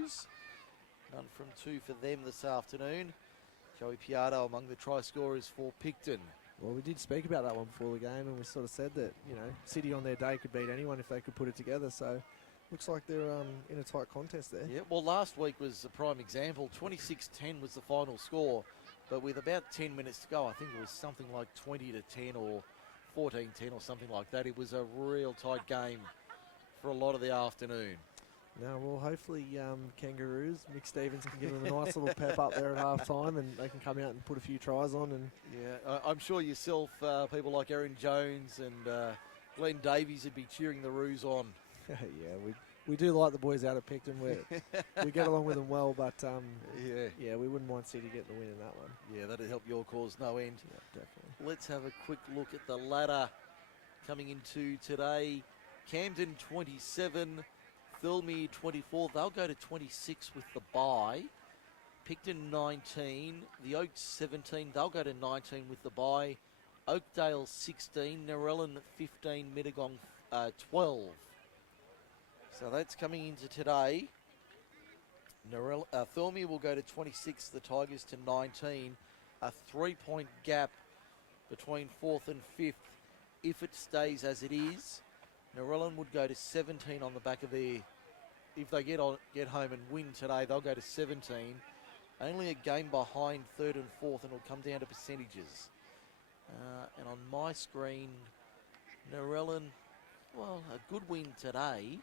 Kangaroos. None from 2 for them this afternoon. Joey Piatto among the try scorers for Picton. Well, we did speak about that one before the game, and we sort of said that, you know, City on their day could beat anyone if they could put it together. So, looks like they're in a tight contest there. Yeah, well, last week was a prime example. 26-10 was the final score, but with about 10 minutes to go, I think it was something like 20-10 or 14-10 or something like that. It was a real tight game for a lot of the afternoon. Now, well, hopefully Kangaroos, Mick Stevens can give them a nice little pep up there at half-time, and they can come out and put a few tries on. And yeah, I'm sure yourself, people like Aaron Jones and Glenn Davies would be cheering the Roos on. yeah, we do like the boys out of Picton. We get along with them well, but yeah, we wouldn't mind City getting the win in that one. Yeah, that'd help your cause no end. Yeah, definitely. Let's have a quick look at the ladder coming into today. Camden 27, Thirlmere 24. They'll go to 26 with the bye. Picton 19, the Oaks 17. They'll go to 19 with the bye. Oakdale 16, Narellan 15, Mittagong 12. So that's coming into today. Thirlmere will go to 26, the Tigers to 19. A 3-point gap between 4th and 5th. If it stays as it is, Narellan would go to 17 on the back of their... If they get home and win today, they'll go to 17. Only a game behind 3rd and 4th, and it'll come down to percentages. And on my screen, Narellan, well, a good win today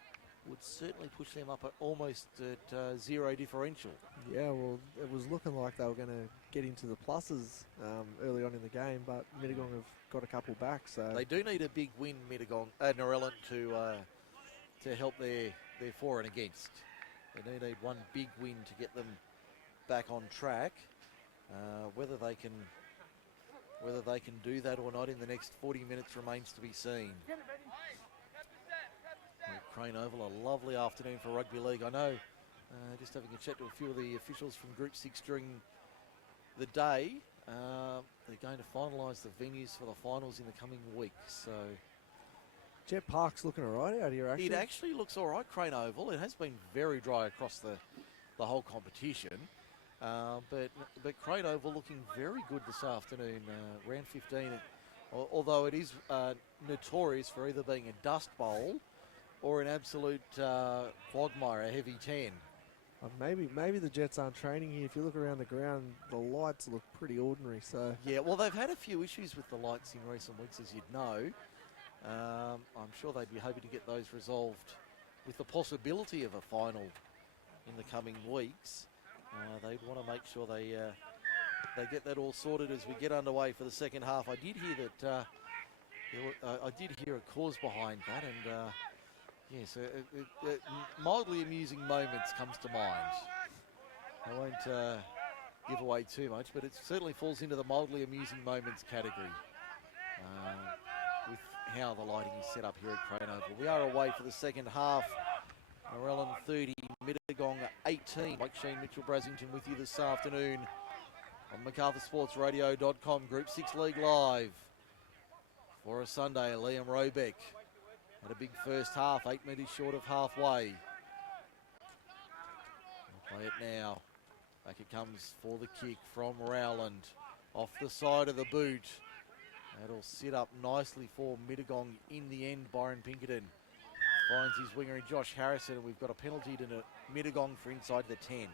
would certainly push them up at almost at 0 differential. Yeah, well, it was looking like they were going to get into the pluses early on in the game, but Mittagong have got a couple back. So they do need a big win, Narellan, to help their for and against. They need one big win to get them back on track. Whether they can do that or not in the next 40 minutes remains to be seen. Crane Oval, a lovely afternoon for rugby league. I know, just having a chat to a few of the officials from Group 6 during the day, they're going to finalise the venues for the finals in the coming week. So Jet Park's looking all right out here, actually. It actually looks all right, Crane Oval. It has been very dry across the whole competition. But Crane Oval looking very good this afternoon. Round 15, although it is notorious for either being a dust bowl or an absolute quagmire, a heavy 10. Maybe the Jets aren't training here. If you look around the ground, the lights look pretty ordinary. So yeah, well, they've had a few issues with the lights in recent weeks, as you'd know. I'm sure they'd be hoping to get those resolved with the possibility of a final in the coming weeks. They'd want to make sure they get that all sorted as we get underway for the second half. I did hear that I did hear a cause behind that, and yes, mildly amusing moments comes to mind. I won't give away too much, but it certainly falls into the mildly amusing moments category with how the lighting is set up here at Crane Oval. We are away for the second half. Narellan 30, Mittagong 18. Mike Sheen, Mitchell Brasington with you this afternoon on MacArthurSportsRadio.com. Group 6 League Live for a Sunday. Liam Robeck had a big first half, 8 metres short of halfway. We'll play it now. Back it comes for the kick from Rowland. Off the side of the boot. That'll sit up nicely for Mittagong in the end. Byron Pinkerton finds his winger in Josh Harrison, and we've got a penalty to Mittagong for inside the 10.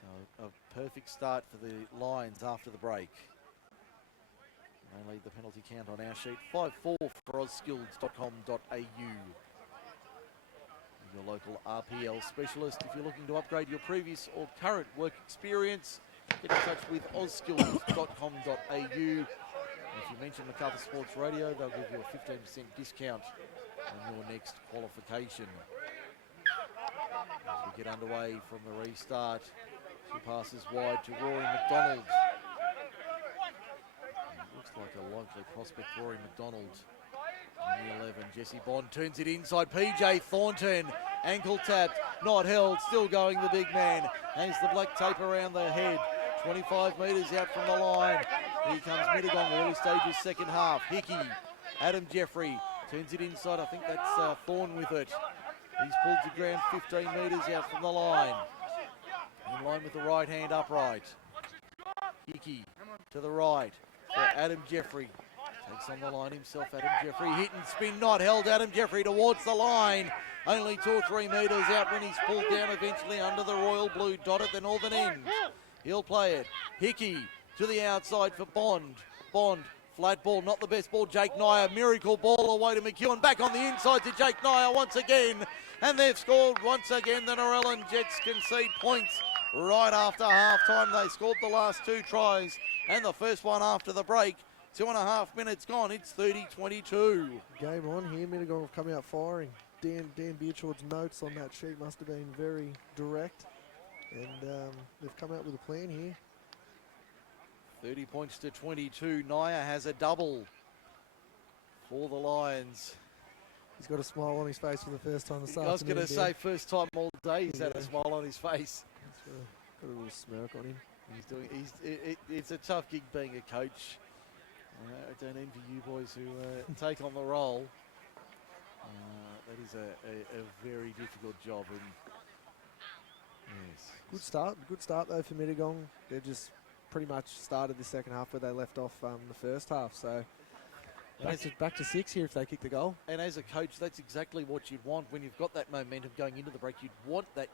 So a perfect start for the Lions after the break. They leave the penalty count on our sheet. 5-4 for auskills.com.au. Your local RPL specialist. If you're looking to upgrade your previous or current work experience, get in touch with auskills.com.au. If you mention MacArthur Sports Radio, they'll give you a 15% discount on your next qualification. As we get underway from the restart, she passes wide to Rory McDonald. Looks like a likely prospect, Rory McDonald. In the 11, Jesse Bond turns it inside. PJ Thornton, ankle tapped, not held, still going the big man. Hangs the black tape around the head. 25 metres out from the line. Here comes Mittagong, early stages, second half. Hickey, Adam Jeffrey turns it inside. I think that's Thorne with it. He's pulled to ground 15 metres out from the line. In line with the right hand upright. Hickey to the right for Adam Jeffrey. Takes on the line himself, Adam Jeffrey. Hit and spin not held. Adam Jeffrey towards the line. Only 2 or 3 metres out when he's pulled down eventually under the royal blue dot at the northern end. He'll play it. Hickey to the outside for Bond. Bond, flat ball, not the best ball. Jake Nyer, miracle ball away to McEwen. Back on the inside to Jake Nyer once again. And they've scored once again. The Narellan Jets concede points right after half-time. They scored the last 2 tries and the first one after the break. 2.5 minutes gone. It's 30-22. Game on here. Mittagong have come out firing. Dan Bearchord's notes on that sheet must have been very direct. And they've come out with a plan here. 30 points to 22. Nyer has a double for the Lions. He's got a smile on his face for the first time this afternoon. I was going to say first time all day he's had a smile on his face. Got a little smirk on him. It's a tough gig being a coach. I don't envy you boys who take on the role. That is a very difficult job. And yes. Good start though for Mittagong. They just pretty much started the second half where they left off the first half. So back to 6 here if they kick the goal. And as a coach, that's exactly what you'd want when you've got that momentum going into the break. You want that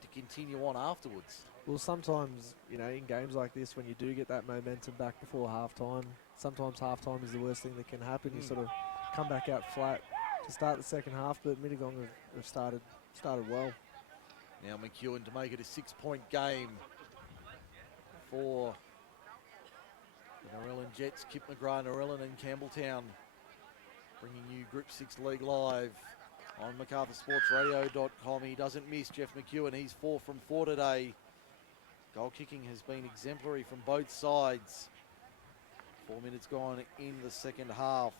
to continue on afterwards. Well, sometimes, you know, in games like this, when you do get that momentum back before half-time, sometimes half-time is the worst thing that can happen. You sort of come back out flat to start the second half, but Mittagong have started well. Now McEwen to make it a 6-point game for the Narellan Jets. Kip McGrath, Narellan and Campbelltown, bringing you Group 6 League live on MacArthurSportsRadio.com. He doesn't miss, Jeff McEwen. He's 4 from 4 today. Goal kicking has been exemplary from both sides. 4 minutes gone in the second half.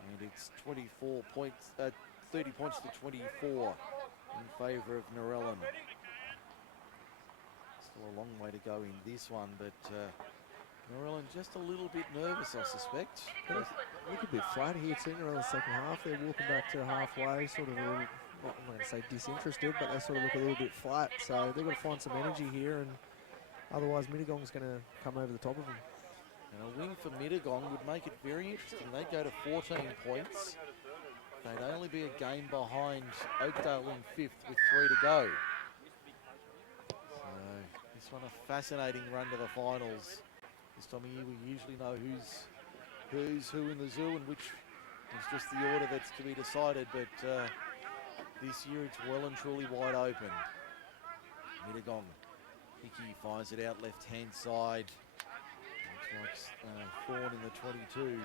And it's 30 points to 24 in favour of Narellan. Still a long way to go in this one, but Narellan just a little bit nervous, I suspect. Look a bit flat here too in the second half. They're walking back to halfway, sort of, I'm not going to say disinterested, but they sort of look a little bit flat. So they've got to find some energy here, and otherwise Mittagong's going to come over the top of them. And a win for Mittagong would make it very interesting. They'd go to 14 points. They'd only be a game behind Oakdale in 5th with 3 to go. So this one a fascinating run to the finals. This time of year we usually know who's who in the zoo and which is just the order that's to be decided, but this year it's well and truly wide open. Mittagong. Hickey fires it out left hand side. Looks like Thorne in the 22.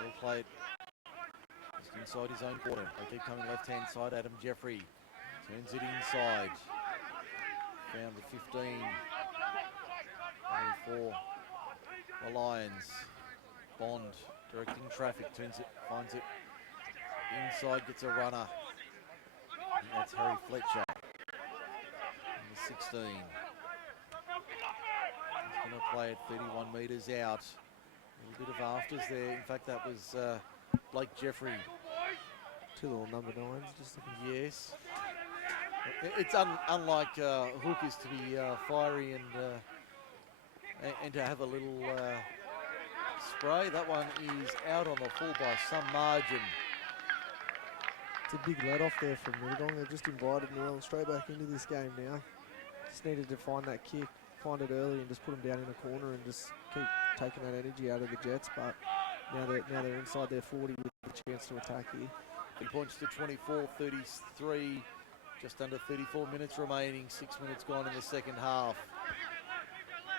He'll play it just inside his own quarter. They keep coming left hand side. Adam Jeffrey turns it inside. Found the 15. For the Lions. Bond directing traffic, finds it inside, gets a runner. I think that's Harry Fletcher. The 16. He's going to play it 31 metres out. A little bit of afters there. In fact, that was Blake Jeffrey. 2 little number 9s. Just looking. Yes. It's unlike Hook is to be fiery and to have a little spray. That one is out on the full by some margin. It's a big let off there from Mittagong. They've just invited Narellan straight back into this game now. Just needed to find that kick, find it early and just put them down in a corner and just keep taking that energy out of the Jets. But now they're inside their 40 with a chance to attack here. 3 points to 24, 33, just under 34 minutes remaining. 6 minutes gone in the second half.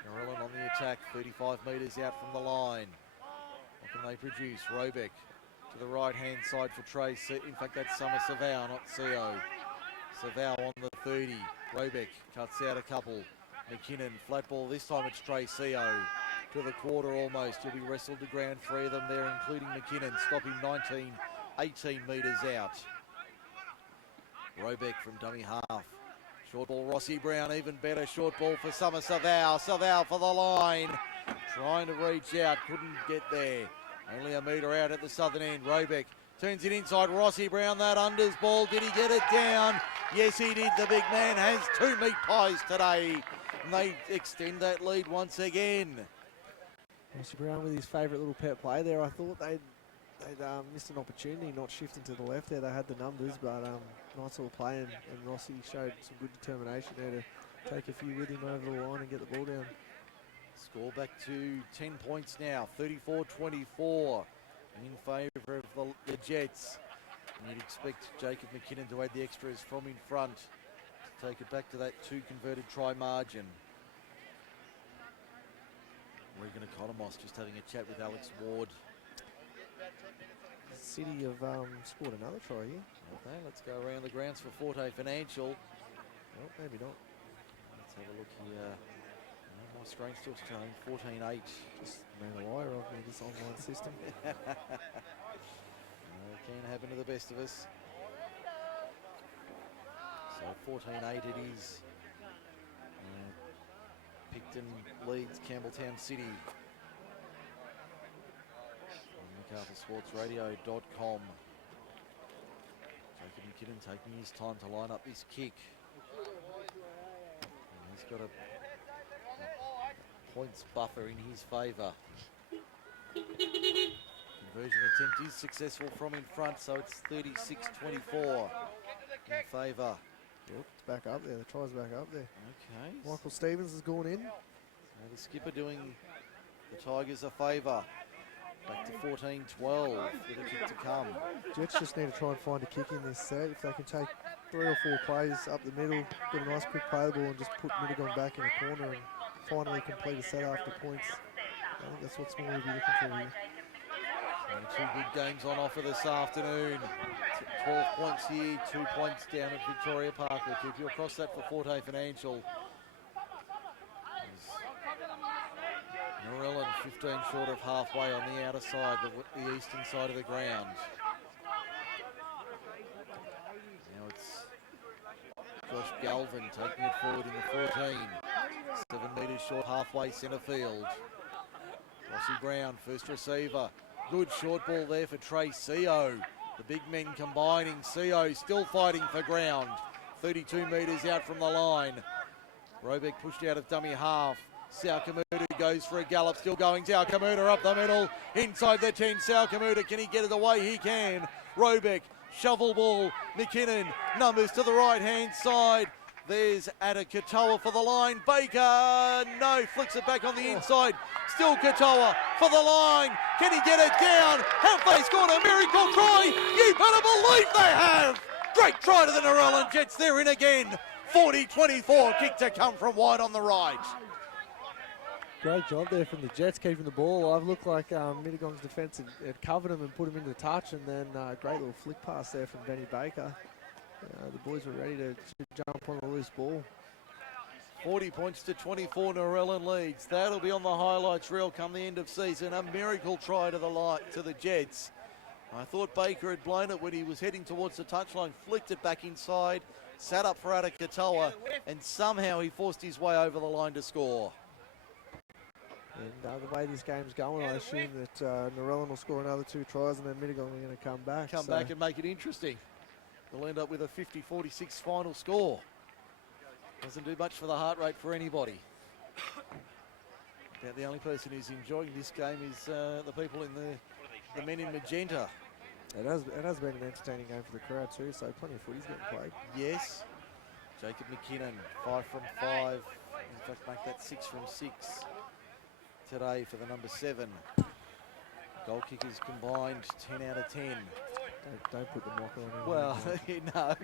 Narellan on the attack, 35 metres out from the line. What can they produce? Robeck to the right-hand side for Trace. In fact, that's Summer Savao, not CO. Savao on the 30. Robeck cuts out a couple. McKinnon, flat ball. This time it's Trey CO to the quarter almost. He'll be wrestled to ground. 3 of them there, including McKinnon. Stopping 19, 18 metres out. Robeck from dummy half. Short ball, Rossi Brown, even better short ball for Summer Savao. Savao for the line. Trying to reach out, couldn't get there. Only a metre out at the southern end. Robeck Turns it inside. Rossi Brown, that unders ball. Did he get it down? Yes, he did. The big man has 2 meat pies today. And they extend that lead once again. Rossi Brown with his favourite little pet play there. I thought they'd missed an opportunity not shifting to the left there. They had the numbers, but nice little play, and Rossi showed some good determination there to take a few with him over the line and get the ball down. Score back to 10 points now, 34-24 in favour of the Jets. And you'd expect Jacob McKinnon to add the extras from in front to take it back to that 2 converted try margin. Regan Economos just having a chat with Alex Ward. City have scored another try here. Okay, let's go around the grounds for Forte Financial. Well, maybe not. Let's have a look here. My screen still showing 14-8. Just made a liar of me, this online system. Can happen to the best of us. So 14-8 it is. Picton leads Campbelltown City. MacArthurSportsRadio.com. Jacob McKinnon taking his time to line up this kick. And he's got a points buffer in his favour. Conversion attempt is successful from in front, so it's 36-24 in favour. Yep, it's back up there. The try's back up there. Okay. Michael Stevens has gone in. So the skipper doing the Tigers a favour. Back to 14-12 with a kick to come. Jets just need to try and find a kick in this set. If they can take 3 or 4 plays up the middle, get a nice quick play the ball and just put Mittagong back in the corner and finally complete a set after points. I think that's what Small will be looking for here. So 2 good games on offer this afternoon. 12 points here, 2 points down at Victoria Park. We'll keep you across that for Forte Financial. Narellan 15 short of halfway on the outer side, the eastern side of the ground. Now it's Josh Galvin taking it forward in the 14. 7 metres short halfway centre field. Rossi Brown, first receiver. Good short ball there for Trey Seo. The big men combining. Seo still fighting for ground. 32 metres out from the line. Robeck pushed out of dummy half. Saukamuda goes for a gallop, still going. Saukamuda up the middle, inside the 10. Saukamuda, can he get it away? He can. Robeck, shovel ball. McKinnon, numbers to the right-hand side. There's Ada Katoa for the line. Baker, no, flicks it back on the inside. Still Katoa for the line. Can he get it down? Have they scored a miracle try? You better believe they have. Great try to the Narellan Jets. They're in again. 40-24, kick to come from wide on the right. Great job there from the Jets keeping the ball alive. Looked like Mittagong's defence had covered him and put him into touch, and then great little flick pass there from Benny Baker. The boys were ready to jump on the loose ball. 40 points to 24, Narellan leads. That'll be on the highlights reel come the end of season. A miracle try to the Jets. I thought Baker had blown it when he was heading towards the touchline, flicked it back inside, sat up for Ada Katoa, and somehow he forced his way over the line to score. And the way this game's going, I assume that Narellan will score another 2 tries and then Mittagong are going to come back. Come back and make it interesting. We'll end up with a 50-46 final score. Doesn't do much for the heart rate for anybody. About the only person who's enjoying this game is the people in the men in magenta. It has been an entertaining game for the crowd too, so plenty of footy's getting played. Yes. Jacob McKinnon, 5 from 5. In fact, make that 6 from 6 today for the number 7. Goal kickers combined, 10 out of 10. Don't put the mocker on him. Well, no.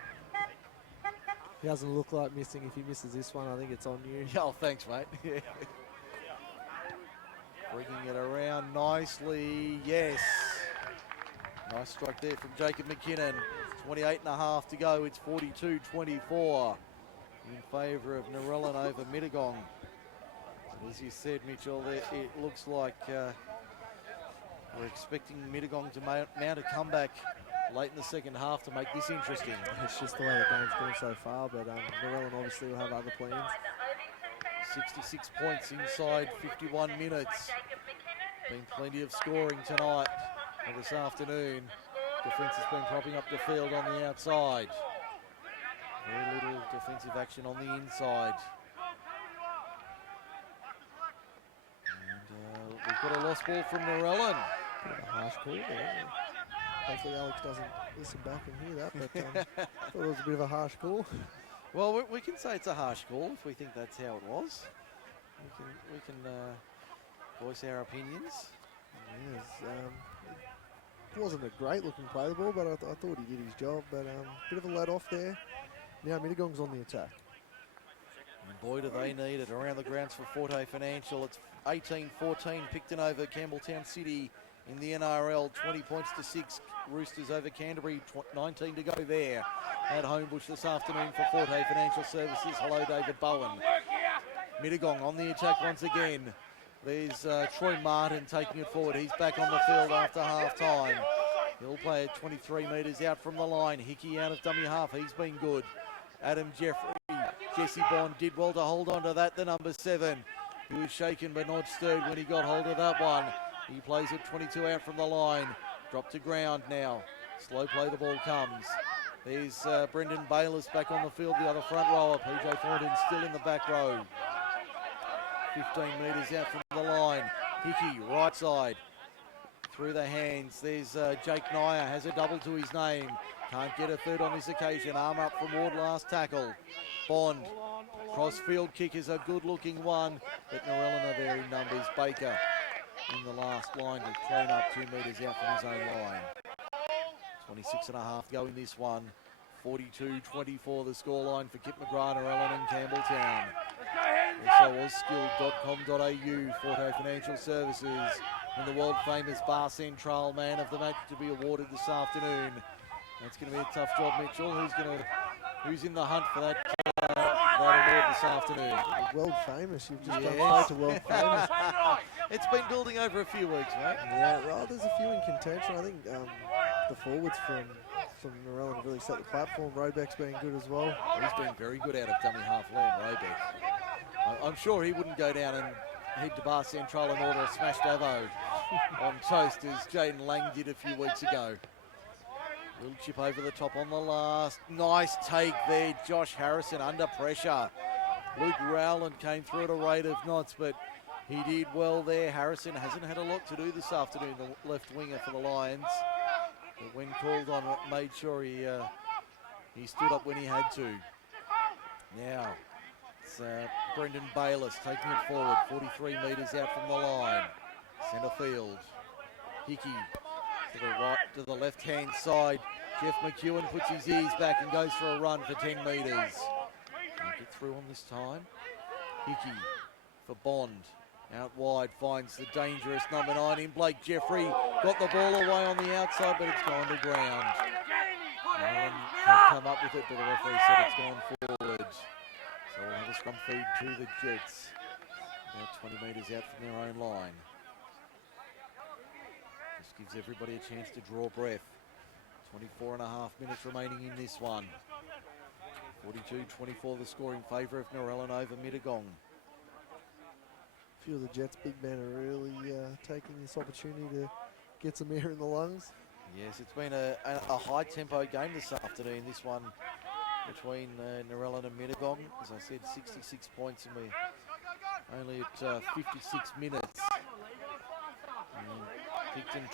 He doesn't look like missing. If he misses this one, I think it's on you. Oh, thanks, mate. Yeah. Bringing it around nicely. Yes. Nice strike there from Jacob McKinnon. 28 and a half to go. It's 42-24 in favour of Narellan over Mittagong. But as you said, Mitchell, it looks like we're expecting Mittagong to mount a comeback late in the second half to make this interesting. It's just the way the game's gone so far, but Narellan obviously will have other plans. 66 points inside 51 minutes. Been plenty of scoring tonight or this afternoon. Defence has been propping up the field on the outside. Very little defensive action on the inside. And we've got a lost ball from Narellan. Bit of a harsh call there. Hopefully Alex doesn't listen back and hear that, but I thought it was a bit of a harsh call. Well, we can say it's a harsh call if we think that's how it was. We can voice our opinions. Yes, it wasn't a great looking play the ball, but I thought he did his job. But bit of a let off there. Now Mittagong's on the attack. And boy, do they need it. Around the grounds for Forte Financial. It's 18-14, Picton over Campbelltown City in the NRL. 20 points to 6. Roosters over Canterbury. 19 to go there at Homebush this afternoon for Forte Financial Services. Hello, David Bowen. Mittagong on the attack once again. There's Troy Martin taking it forward. He's back on the field after half time. He'll play at 23 metres out from the line. Hickey out of dummy half. He's been good. Adam Jeffrey, Jesse Bond did well to hold on to that, the number 7. He was shaken but not stirred when he got hold of that one. He plays at 22 out from the line. Drop to ground now. Slow play, the ball comes. There's Brendan Bayliss back on the field, the other front rower. PJ Thornton still in the back row. 15 metres out from the line. Hickey, right side. Through the hands. There's Jake Nyer, has a double to his name. Can't get a third on this occasion. Arm up from Ward last tackle. Bond. Cross-field kick is a good-looking one, but Narellan are there in numbers. Baker in the last line to clean up 2 metres out from his own line. 26 and a half go in this one. 42-24 the scoreline for Kip McGrath, Narellan and Campbelltown. Also auskilled.com.au, Forte Financial Services, and the world-famous Bar Central man of the match to be awarded this afternoon. That's going to be a tough job, Mitchell. Who's in the hunt for that award this afternoon? World famous. You've just gone straight to world famous. It's been building over a few weeks, mate. Yeah, well, there's a few in contention. I think the forwards from Narellan have really set the platform. Robeck's been good as well. He's been very good out of dummy half, Liam Robeck. I'm sure he wouldn't go down and head to Bar Central and order a smashed avo on toast as Jaden Lang did a few weeks ago. Little chip over the top on the last. Nice take there. Josh Harrison under pressure. Luke Rowland came through at a rate of knots, but he did well there. Harrison hasn't had a lot to do this afternoon, the left winger for the Lions. But when called on, made sure he stood up when he had to. Now, it's Brendan Bayliss taking it forward, 43 metres out from the line. Centre field. Hickey to the right, to the left-hand side. Jeff McEwen puts his ears back and goes for a run for 10 metres. Can't get through on this time. Hickey for Bond. Out wide, finds the dangerous number 9 in Blake Jeffrey. Got the ball away on the outside, but it's gone to ground. No one can come up with it, but the referee said it's gone forward. So we'll have a scrum feed to the Jets. About 20 metres out from their own line. Just gives everybody a chance to draw breath. 24 and a half minutes remaining in this one. 42-24 the score in favour of Narellan over Mittagong. A few of the Jets' big men are really taking this opportunity to get some air in the lungs. Yes, it's been a high-tempo game this afternoon, this one between Narellan and Mittagong. As I said, 66 points, and we're only at 56 minutes. Picton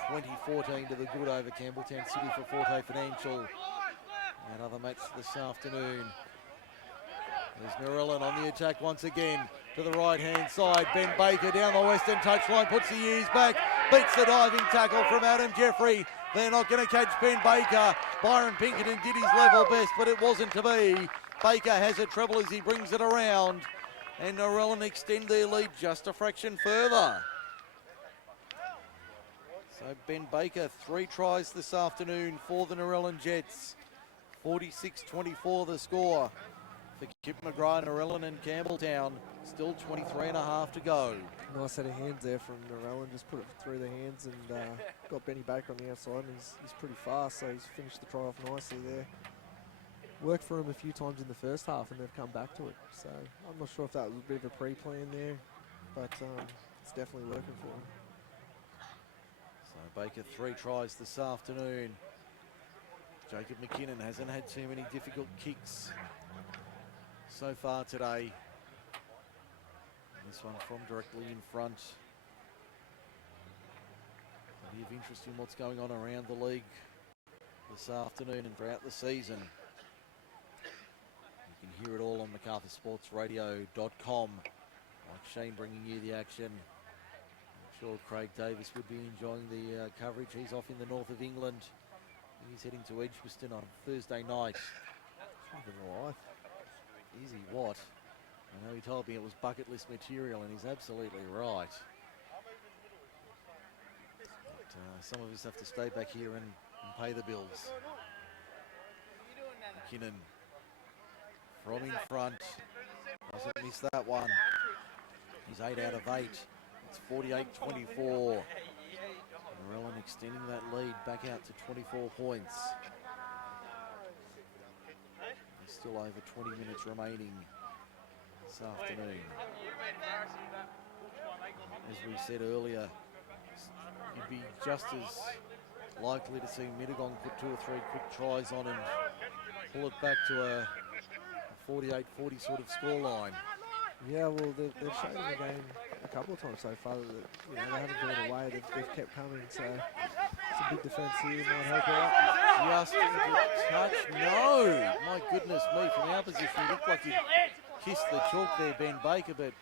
20-14 to the good over Campbelltown City for Forte Financial. Another match this afternoon. There's Narellan on the attack once again. To the right-hand side, Ben Baker down the western touchline, puts the ears back, beats the diving tackle from Adam Jeffrey. They're not going to catch Ben Baker. Byron Pinkerton did his level best, but it wasn't to be. Baker has a treble as he brings it around, and Narellan extend their lead just a fraction further. So Ben Baker, 3 tries this afternoon for the Narellan Jets. 46-24 the score for Kip McGrath, Narellan and Campbelltown. Still 23 and a half to go. Nice set of hands there from Narellan. Just put it through the hands and got Benny Baker on the outside. And he's pretty fast, so he's finished the try off nicely there. Worked for him a few times in the first half, and they've come back to it. So I'm not sure if that was a bit of a pre-plan there, but it's definitely working for him. So Baker 3 tries this afternoon. Jacob McKinnon hasn't had too many difficult kicks so far today. This one from directly in front. Will be of interest in what's going on around the league this afternoon and throughout the season. You can hear it all on MacArthurSportsRadio.com. Like Shane bringing you the action. I'm sure Craig Davis would be enjoying the coverage. He's off in the north of England. He's heading to Edgbaston on Thursday night. Is he what? I know he told me it was bucket list material, and he's absolutely right. But, some of us have to stay back here and pay the bills. McKinnon from in front. Doesn't miss that one. He's 8 out of 8. It's 48-24. Narellan extending that lead back out to 24 points. There's still over 20 minutes remaining this afternoon. As we said earlier, you'd be just as likely to see Mittagong put 2 or 3 quick tries on and pull it back to a 48-40 sort of scoreline. Yeah, well, they've shown in the game a couple of times so far that they haven't gone away. They've kept coming, so it's a big defence here. Might help out. Just a touch. No! My goodness me, from our position, it looked like he kissed the chalk there, Ben Baker, but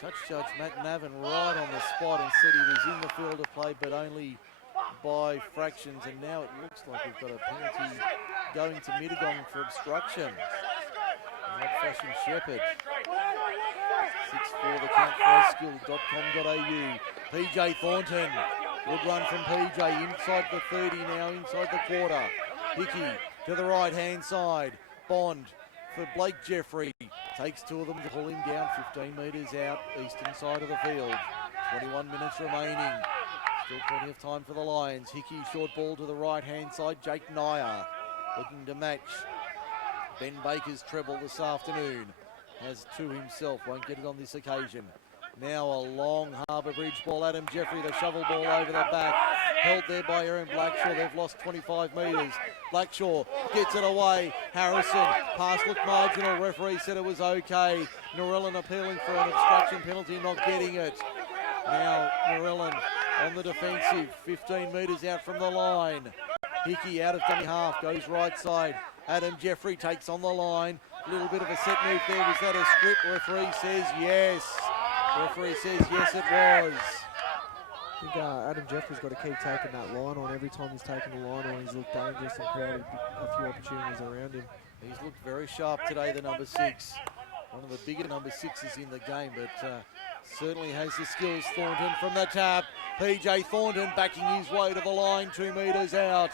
touch judge Matt Navin right on the spot and said he was in the field of play, but only by fractions, and now it looks like we've got a penalty going to Mittagong for obstruction. Old-fashioned Shepherd. 6-4 the count for PJ Thornton. Good run from PJ inside the 30 now, inside the quarter. Hickey to the right-hand side. Bond for Blake Jeffrey. Takes 2 of them to pull him down 15 metres out, eastern side of the field. 21 minutes remaining. Still plenty of time for the Lions. Hickey, short ball to the right-hand side. Jake Nyer looking to match Ben Baker's treble this afternoon. Has 2 himself, won't get it on this occasion. Now a long Harbour Bridge ball. Adam Jeffrey, the shovel ball over the back. Held there by Aaron Blackshaw. They've lost 25 metres. Blackshaw gets it away. Harrison, pass looked marginal. Referee said it was okay. Narellan appealing for an obstruction penalty, not getting it. Now Narellan on the defensive, 15 metres out from the line. Hickey out of dummy half, goes right side. Adam Jeffrey takes on the line. A little bit of a set move there. Was that a script? Referee says yes. Referee says yes, it was. I think Adam Jeffrey's got to keep taking that line on. Every time he's taken the line on, he's looked dangerous and created a few opportunities around him. He's looked very sharp today, the number 6. One of the bigger number 6s in the game, but certainly has the skills. Thornton from the tap. PJ Thornton backing his way to the line, 2 metres out.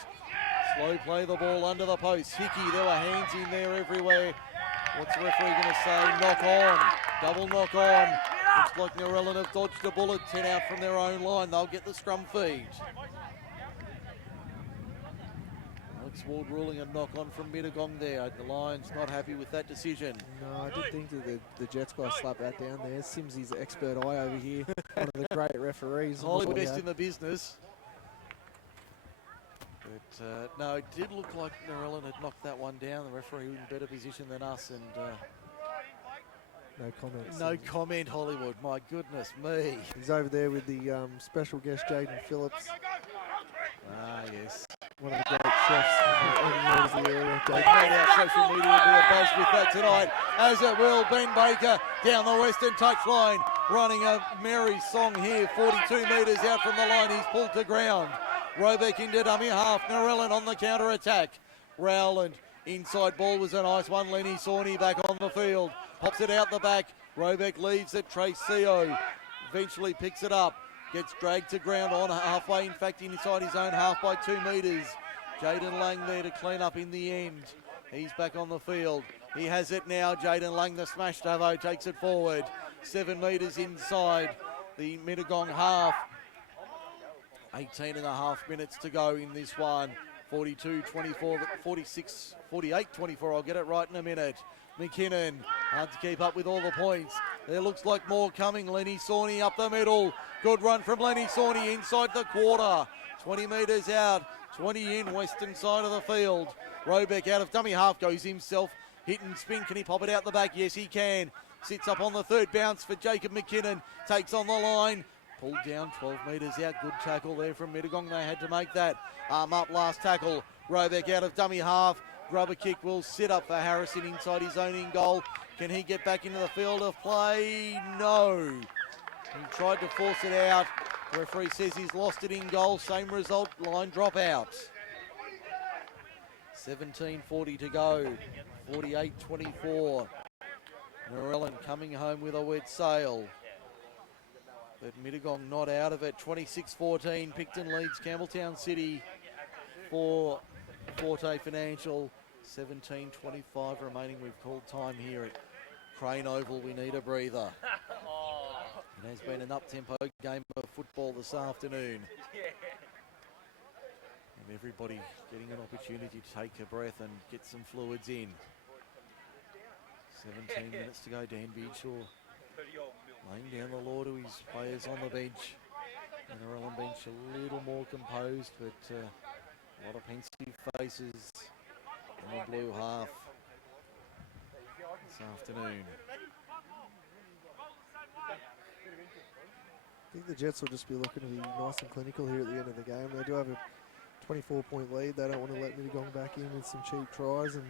Slow play the ball under the post. Hickey, there were hands in there everywhere. What's the referee going to say? Knock on. Double knock on. Looks like Narellan have dodged a bullet. 10 out from their own line. They'll get the scrum feed. Alex Ward ruling a knock on from Mittagong there. The Lions not happy with that decision. No, I did think that the Jets guy slapped that down there. Simsy's expert eye over here. One of the great referees. Holly best in the business. But no, it did look like Narellan had knocked that one down. The referee in better position than us, and no comments. No comment, Hollywood. My goodness me. He's over there with the special guest, Jaden Phillips. Ah, yes. One of the great chefs in the area. No doubt social media will be abuzz with that tonight, as it will. Ben Baker down the western touchline, running a merry song here. 42 metres out from the line. He's pulled to ground. Robeck into dummy half. Narellan on the counter-attack. Rowland, inside ball was a nice one. Lenny Sawney back on the field. Pops it out the back. Robeck leaves it. Trace Seo eventually picks it up. Gets dragged to ground on halfway. In fact, inside his own half by 2 metres. Jaden Lang there to clean up in the end. He's back on the field. He has it now. Jaden Lang, the smash Davo, takes it forward. 7 metres inside the Mittagong half. 18 and a half minutes to go in this one. 42-24, 46, 48-24. I'll get it right in a minute. McKinnon, hard to keep up with all the points. There looks like more coming. Lenny Sawney up the middle. Good run from Lenny Sawney inside the quarter. 20 metres out, 20 in, western side of the field. Robeck out of dummy half, goes himself. Hit and spin, can he pop it out the back? Yes, he can. Sits up on the third bounce for Jacob McKinnon. Takes on the line. Pulled down 12 metres out. Good tackle there from Mittagong. They had to make that. Arm up, last tackle. Robeck out of dummy half. Grubber kick will sit up for Harrison inside his own in goal. Can he get back into the field of play? No. He tried to force it out. The referee says he's lost it in goal. Same result, line drop out. 17:40 to go. 48-24. Narellan coming home with a wet sail. But Mittagong not out of it. 26-14. Picton leads Campbelltown City for Forte Financial. 17:25 remaining. We've called time here at Crane Oval. We need a breather. It has been an up-tempo game of football this afternoon. And everybody getting an opportunity to take a breath and get some fluids in. 17 minutes to go. Dan Beadshaw laying down the law to his players on the bench. And the Narellan bench a little more composed, but a lot of pensive faces in the blue half this afternoon. I think the Jets will just be looking to be nice and clinical here at the end of the game. They do have a 24-point lead. They don't want to let Mittagong back in with some cheap tries and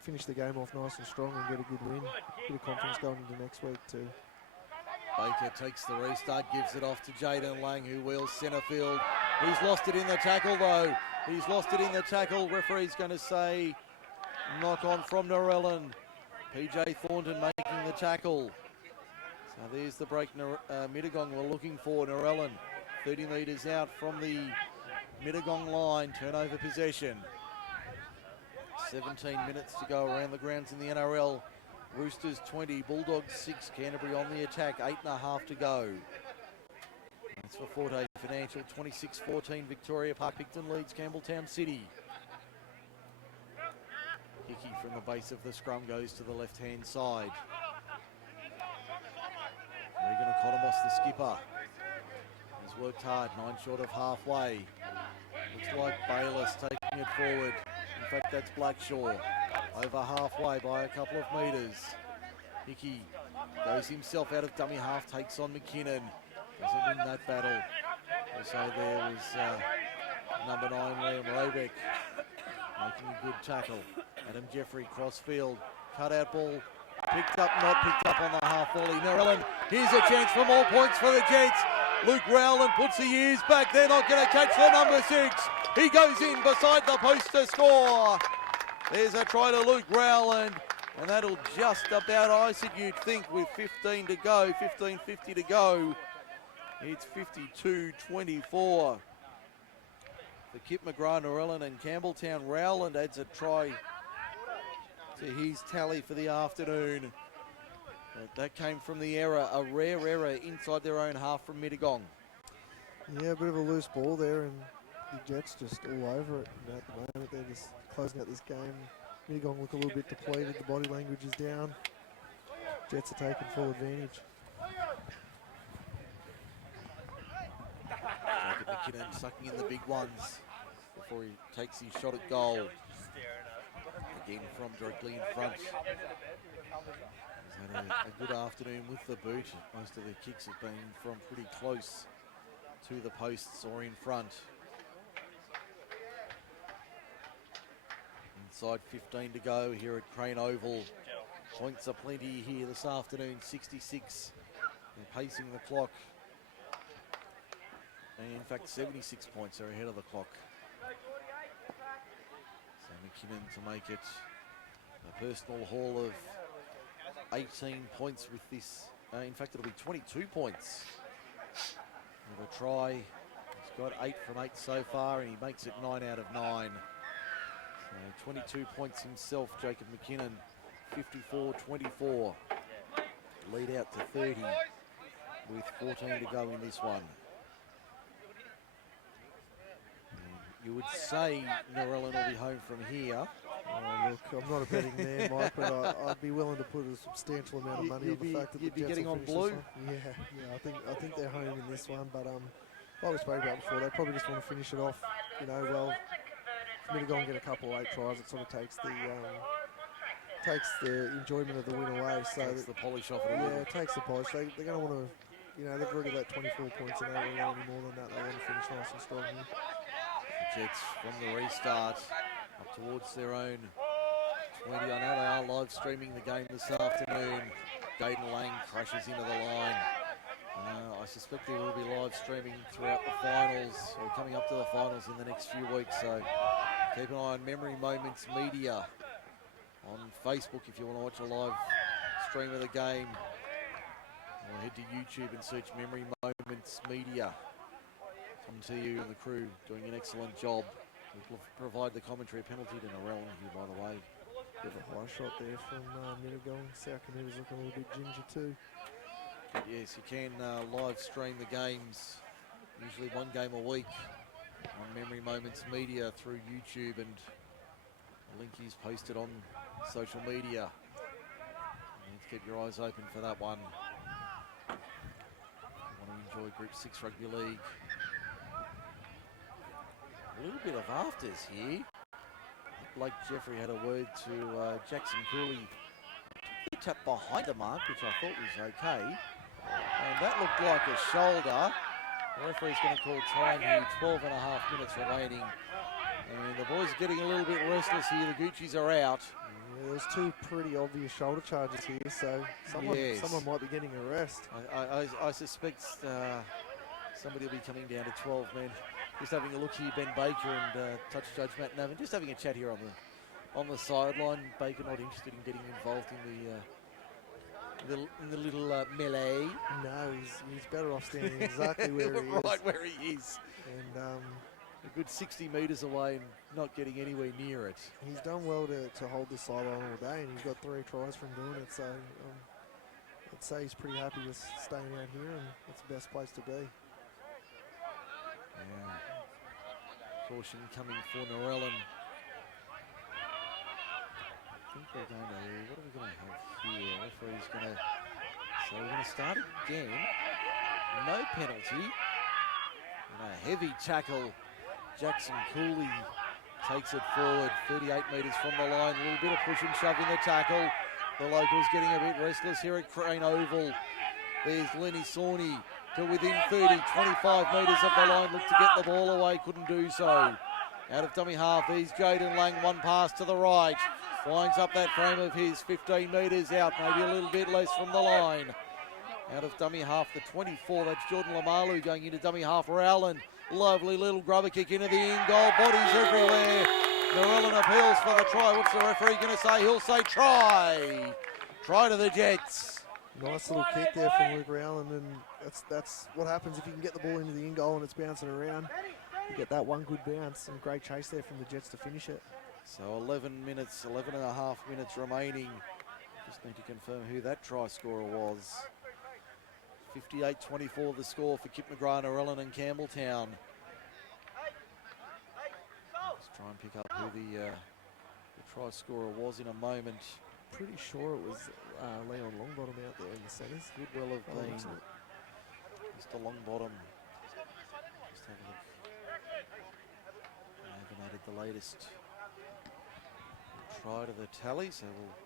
finish the game off nice and strong and get a good win. Bit of confidence going into next week too. Baker takes the restart, gives it off to Jaden Lang, who wheels centre field. He's lost it in the tackle though. He's lost it in the tackle. Referee's going to say knock on from Narellan. PJ Thornton making the tackle. So there's the break Mittagong were looking for. Narellan 30 metres out from the Mittagong line. Turnover possession. 17 minutes to go around the grounds in the NRL. Roosters 20, Bulldogs 6, Canterbury on the attack, 8.5 to go. That's for Forte Financial, 26-14, Victoria Park. Picton leads Campbelltown City. Hickey from the base of the scrum goes to the left-hand side. Regan Economos, the skipper, has worked hard, 9 short of halfway. Looks like Bayless taking it forward. In fact, that's Blackshaw. Over halfway by a couple of metres. Hickey goes himself out of dummy half, takes on McKinnon. Doesn't win that battle. Also there was number 9, Liam Robeck, making a good tackle. Adam Jeffrey, crossfield, cut-out ball, picked up, not picked up on the half volley. Narellan, here's a chance for more points for the Jets. Luke Rowland puts the ears back. They're not going to catch the number 6. He goes in beside the post to score. There's a try to Luke Rowland, and that'll just about ice it, you'd think, with 15 to go, 15:50 to go. It's 52-24. For Kip McGrath, Narellan and Campbelltown. Rowland adds a try to his tally for the afternoon. But that came from the error, a rare error inside their own half from Mittagong. Yeah, a bit of a loose ball there, and the Jets just all over it. And at the moment, they're just closing out this game. Mittagong look a little bit depleted. The body language is down. Jets are taking full advantage. Jacob McKinnon sucking in the big ones before he takes his shot at goal. Again from directly in front. He's had a good afternoon with the boot. Most of the kicks have been from pretty close to the posts or in front. Inside 15 to go here at Crane Oval. Points are plenty here this afternoon, 66. They're pacing the clock. And in fact, 76 points are ahead of the clock. So McKinnon to make it a personal haul of 18 points with this. In fact, it'll be 22 points with a try. He's got 8 from 8 so far, and he makes it 9 out of 9. So 22 points himself, Jacob McKinnon, 54-24. Lead out to 30 with 14 to go in this one. And you would say Narellan will be home from here. Oh, look, I'm not a betting man, Mike, but I'd be willing to put a substantial amount of money on the fact that the You'd be Jets getting will on finish blue. this one. Yeah, I think they're home in this one, but like we spoke about before, they probably just want to finish it off. You know, well, if Mittagong get a couple 8 tries, it sort of takes the enjoyment of the win away. So Takes the polish off it a yeah, little. it takes the polish. They're going to want to, you know, they've already let 24 points in. They don't want to let any more than that. They want to finish nice and strong here. The Jets from the restart up towards their own 20. I know they are live streaming the game this afternoon. Gaiden Lang crashes into the line. I suspect they will be live streaming throughout the finals, or coming up to the finals in the next few weeks. So keep an eye on Memory Moments Media on Facebook if you want to watch a live stream of the game. Or head to YouTube and search Memory Moments Media. Come to you and the crew doing an excellent job. We'll provide the commentary. Penalty to Narellan here, by the way. Bit of a high shot there from Mittagong. South Canada's looking a little bit ginger too. But yes, you can live stream the games, usually one game a week, on Memory Moments Media through YouTube, and the link is posted on social media. You need to keep your eyes open for that one. You want to enjoy Group 6 Rugby League. A little bit of afters here. Blake Jeffrey had a word to Jackson Cooley. He tapped behind the mark, which I thought was okay. And that looked like a shoulder. The referee's going to call time here, 12 and a half minutes remaining. And the boys are getting a little bit restless here. The Gucci's are out. Yeah, there's 2 pretty obvious shoulder charges here, so someone might be getting a rest. I suspect somebody will be coming down to 12 men. Just having a look here, Ben Baker and touch judge Matt Navin, just having a chat here on the sideline. Baker not interested in getting involved in the little melee. No, he's better off standing exactly where he is. Right where he is. And a good 60 metres away and not getting anywhere near it. he's done well to hold the sideline all day, and he's got 3 tries from doing it. So I'd say he's pretty happy with staying out here, and it's the best place to be. Yeah. Caution coming for Narellan. I think we're going to, what are we going to have here? Referee's going to, so we're going to start again. No penalty. And a heavy tackle. Jackson Cooley takes it forward, 38 metres from the line. A little bit of push and shove in the tackle. The locals getting a bit restless here at Crane Oval. There's Lenny Sawney to within 30, 25 metres of the line. Looked to get the ball away, couldn't do so. Out of dummy half, there's Jaden Lang, one pass to the right. Winds up that frame of his, 15 metres out, maybe a little bit less from the line. Out of dummy half, the 24, that's Jordan Lamalu going into dummy half. Rowland, lovely little grubber kick into the in-goal, bodies everywhere. Narellan appeals for the try. What's the referee going to say? He'll say try. Try to the Jets. Nice little kick there from Luke Rowland, and that's what happens if you can get the ball into the in-goal and it's bouncing around. You get that one good bounce, and great chase there from the Jets to finish it. So 11 minutes, 11 and a half minutes remaining. Just need to confirm who that try scorer was. 58-24 the score for Kip McGrath, Narellan and Campbelltown. Let's try and pick up who the try scorer was in a moment. Pretty sure it was Leon Longbottom out there in the centres. Could well have been Mr. Longbottom. Just have a look. I haven't added the latest try to the tally, so we'll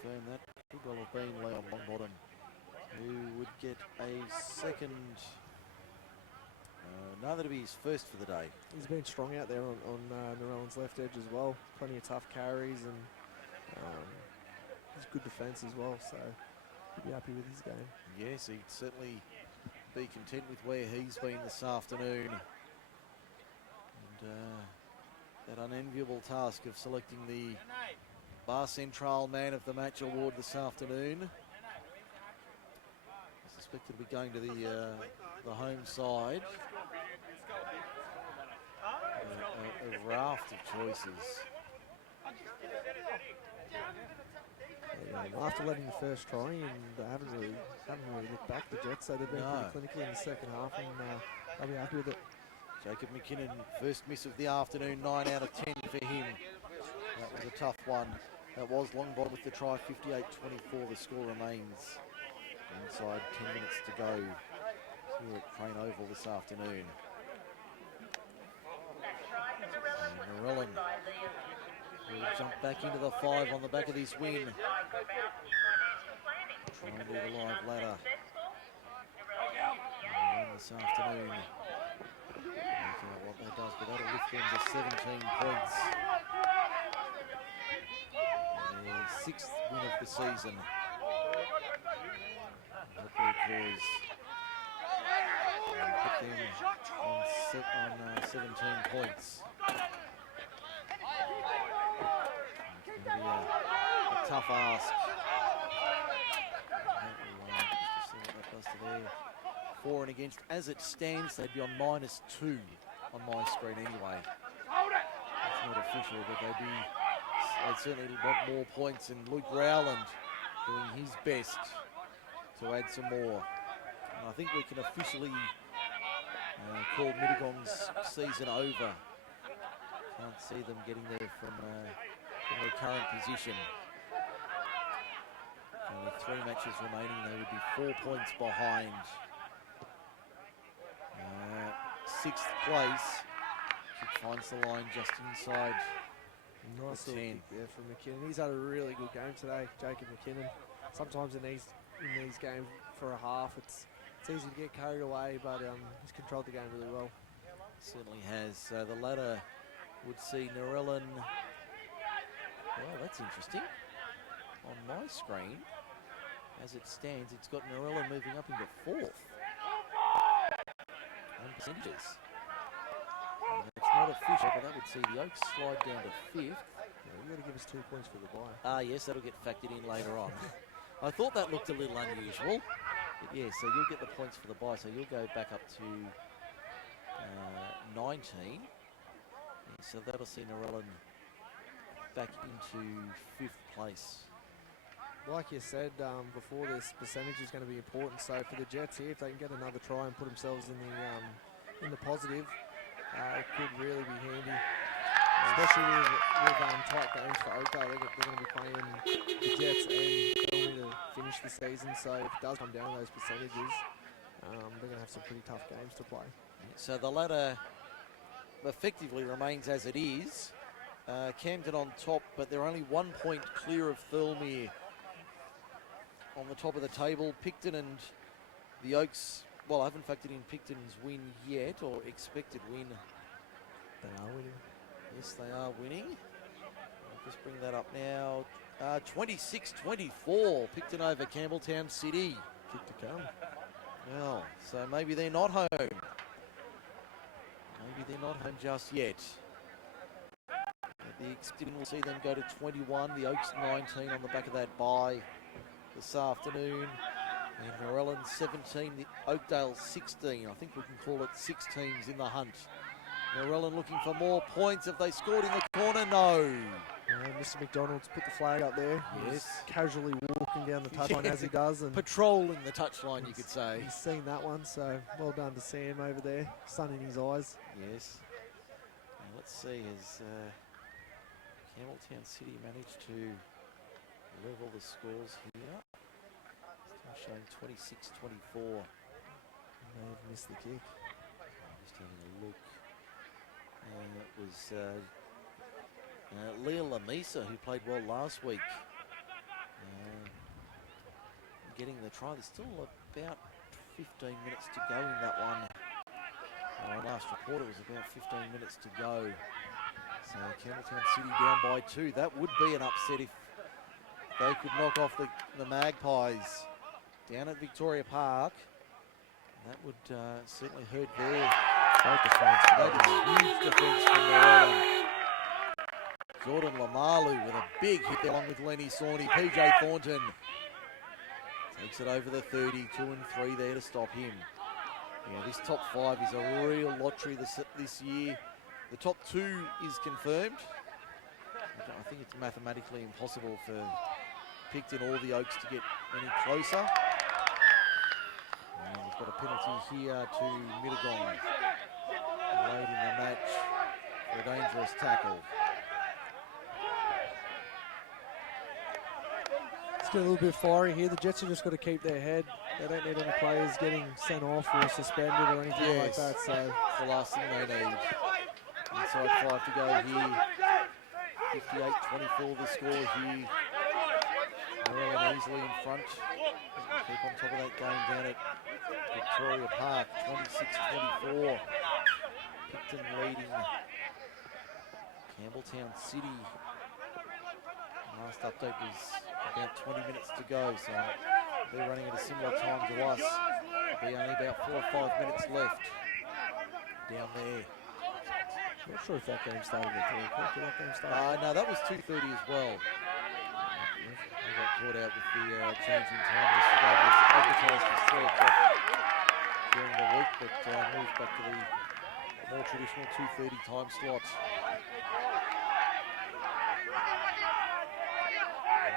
confirm that. Could well have been Leon Longbottom, who would get a second. No, that'll be his first for the day. He's been strong out there on Narellan's left edge as well. Plenty of tough carries, and he's good defence as well, so he'll be happy with his game. Yes, he'd certainly be content with where he's been this afternoon. And that unenviable task of selecting the Bar Central Man of the Match award this afternoon. I suspect it'll be going to the home side. A raft of choices. After letting the first try, and they haven't really looked back, the Jets, so they've been pretty clinical in the second half, and they'll be happy with it. Jacob McKinnon, first miss of the afternoon, 9 out of 10 for him. That was a tough one. That was Longbottom with the try, 58-24. The score remains inside 10 minutes to go here at Crane Oval this afternoon. And Narellan will jump back into the 5 on the back of this win. Trying to do the live ladder. This afternoon. Working out what that does, but that'll lift them to 17 points. Their 6th win of the season. Because put them on 17 points. It's going to be a tough ask. Just see what that does to there. For and against. As it stands, they'd be on -2 on my screen anyway. It's not official, but they'd certainly want more points, and Luke Rowland doing his best to add some more. And I think we can officially call Mittagong's season over. Can't see them getting there from their current position. Only 3 matches remaining, they would be 4 points behind. 6th place. She finds the line just inside. Nice the 10 there from McKinnon. He's had a really good game today, Jacob McKinnon. Sometimes in these games for a half, it's easy to get carried away, but he's controlled the game really well. Certainly has. So the ladder would see Narellan. Well, that's interesting. On my screen, as it stands, it's got Narellan moving up into 4th. On percentages. And that's not official, but that would see the Oaks slide down to 5th. Yeah, you got to give us 2 points for the bye. Yes, that'll get factored in later on. I thought that looked a little unusual, but yeah, so you'll get the points for the bye, so you'll go back up to 19. Yeah, so that'll see Narellan back into 5th place. Like you said before, this percentage is going to be important. So for the Jets here, if they can get another try and put themselves in the positive, it could really be handy. Especially with tight games for Oakdale, they're going to be playing the Jets and Burnley to finish the season. So if it does come down to those percentages, they're going to have some pretty tough games to play. So the ladder effectively remains as it is. Camden on top, but they're only 1 point clear of Thirlmere on the top of the table. Picton and the Oaks, well, I haven't factored in Picton's win yet, or expected win. They are winning. Yes, they are winning. I'll just bring that up now. 26-24, Picton over Campbelltown City. Kick to come. Well, so maybe they're not home. Maybe they're not home just yet. The expected will see them go to 21, the Oaks 19 on the back of that bye this afternoon. And Narellan 17, the Oakdale 16. I think we can call it 6 teams in the hunt. Narellan looking for more points. Have they scored in the corner? No. Mr. McDonald's put the flag up there. Yes. He's casually walking down the touchline as he does. And patrolling the touchline, you could say. He's seen that one, so well done to Sam over there. Sun in his eyes. Yes. Now let's see, has Campbelltown City managed to level the scores here? Still showing 26-24. May have missed the kick. Just having a look. And it was Leah Lamisa who played well last week. Getting the try. There's still about 15 minutes to go in that one. Our last report, it was about 15 minutes to go. So Campbelltown City down by 2. That would be an upset if they could knock off the Magpies down at Victoria Park. That would certainly hurt their defence. That is huge defence from Narellan. Jordan Lamalu with a big hit along with Lenny Sawney. PJ Thornton takes it over the 30, 2 and 3 there to stop him. Yeah, this top 5 is a real lottery this year. The top 2 is confirmed. I think it's mathematically impossible for Picton or the Oaks to get any closer. And we've got a penalty here to Mittagong late in the match for a dangerous tackle. Just get a little bit fiery here. The Jets have just got to keep their head. They don't need any players getting sent off or suspended or anything like that. So it's the last thing they need. Inside 5 to go here. 58-24 the score here. Narellan easily in front. Keep on top of that game down at Victoria Park. 26-24. Picton leading Campbelltown City. Last update was about 20 minutes to go, so they're running at a similar time to us. There'll be only about 4 or 5 minutes left down there. Not sure if that game started at 3 o'clock. Did that game start? No, that was 2:30 as well. We got caught out with the change in time. Yesterday was advertised as 3 o'clock during the week, but moved back to the more traditional 2:30 time slot.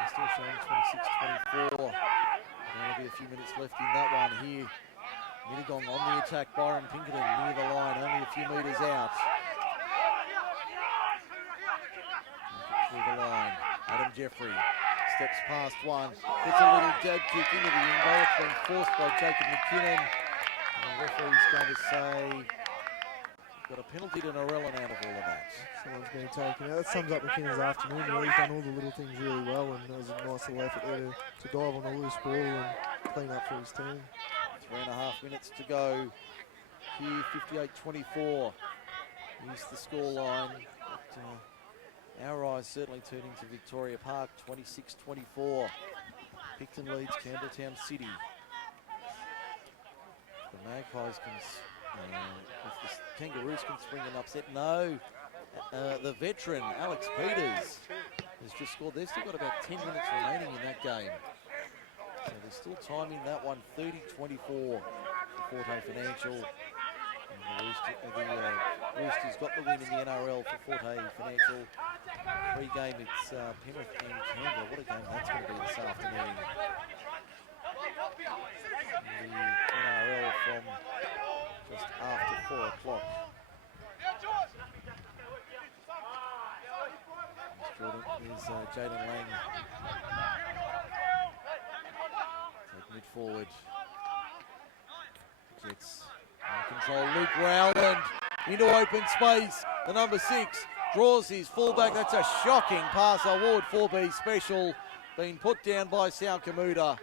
Still showing 26-24. There'll be a few minutes left in that one here. Mittagong on the attack. Byron Pinkerton near the line, only a few metres out. Through the line. Adam Jeffrey steps past one. Gets a little jab kick into the in goal. It's been forced by Jacob McKinnon. And the referee's going to say got a penalty to Narellan out of all of that. Someone's been taken out. That sums up McKinnon's afternoon. He's done all the little things really well, and there was a nice little effort there to dive on a loose ball and clean up for his team. 3.5 minutes to go. Here, 58-24 is the scoreline. Our eyes certainly turning to Victoria Park, 26-24. Picton leads Campbelltown City. The Magpies can... if the Kangaroos can spring an upset, no. The veteran, Alex Peters, has just scored. They've still got about 10 minutes remaining in that game. So there's still time in that one, 30-24 for Forte Financial. And the Roosters got the win in the NRL for Forte Financial. Pre-game, it's Penrith and Canberra. What a game that's going to be this afternoon. In the NRL from just after 4 o'clock. Here's Jaden Lang. Take mid forward. Jets in control. Luke Rowland into open space. The number 6 draws his fullback. That's a shocking pass. Award 4B special. Being put down by Sal Kamuta.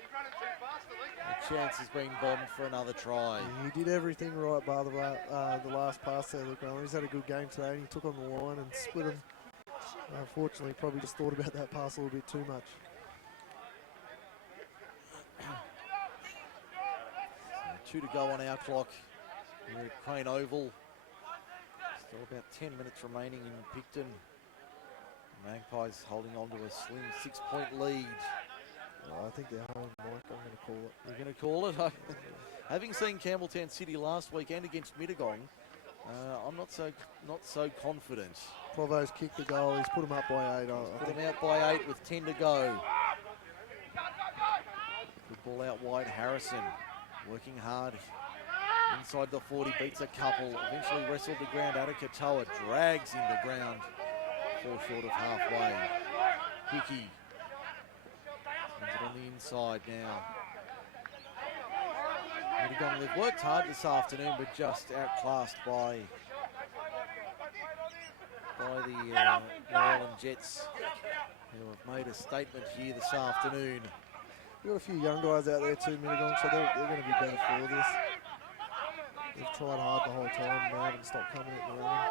Chance has been bombed for another try. Yeah, he did everything right bar the last pass there, Luke Rowland. He's had a good game today, and he took on the line and split him. Unfortunately, probably just thought about that pass a little bit too much. So 2 to go on our clock. We're at Crane Oval. Still about 10 minutes remaining in Picton. Magpies holding on to a slim 6-point lead. I think they're home, Mike. I'm going to call it. You're going to call it? Having seen Campbelltown City last week and against Mittagong, I'm not so confident. Provo's kicked the goal. He's put them up by 8. Put them out by 8 with 10 to go. Good ball out wide. Harrison working hard inside the 40. Beats a couple. Eventually wrestled the ground. Atakatoa drags him to ground. Fall short of halfway. Hickey. It on the inside now. Mittagong, they've worked hard this afternoon, but just outclassed by the Narellan Jets, who have made a statement here this afternoon. We've got a few young guys out there too, Mittagong, so they're going to be better for this. They've tried hard the whole time, and they haven't stopped coming at Narellan.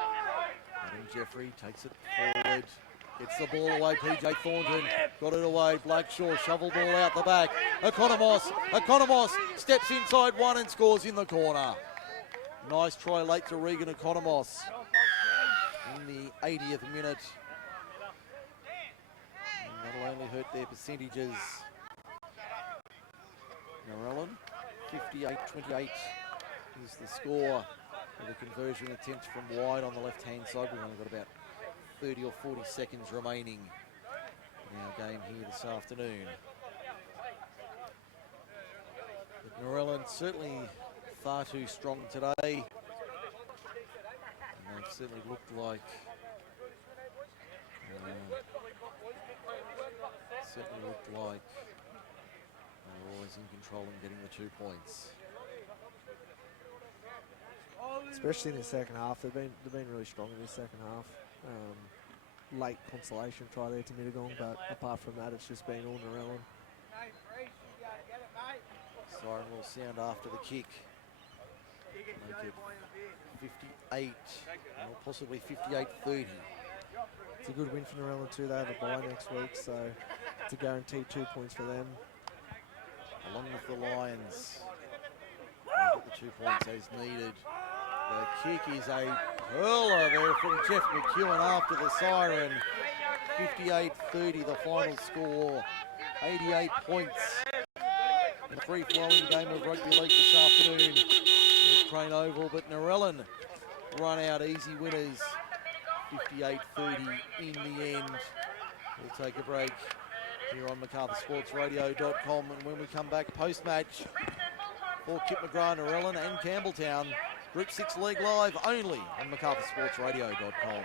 Adam Jeffrey takes it forward. Gets the ball away, PJ Thornton, got it away, Blackshaw, shovel ball out the back, Economos steps inside one and scores in the corner. Nice try late to Regan Economos in the 80th minute. And that'll only hurt their percentages. Narellan, 58-28 is the score with a conversion attempt from wide on the left-hand side. We've only got about 30 or 40 seconds remaining in our game here this afternoon. But Narellan certainly far too strong today. And they've certainly looked like was in control and getting the 2 points. Especially in the second half, they've been really strong in the second half. Late consolation try there to Mittagong, but apart from that, it's just been all Narellan. Siren will sound after the kick. Make it 58, or possibly 58-30. It's a good win for Narellan too. They have a bye next week, so it's a guaranteed 2 points for them. Along with the Lions, they'll get the 2 points as needed. The kick is a hurler there from Jeff McEwen after the siren. 58-30 the final score. 88 points in a free-flowing game of rugby league this afternoon at Crane Oval, but Narellan run out easy winners. 58-30 in the end. We'll take a break here on MacArthurSportsRadio.com, and when we come back post-match for Kip McGrath, Narellan and Campbelltown, Group 6 League Live only on MacArthurSportsRadio.com.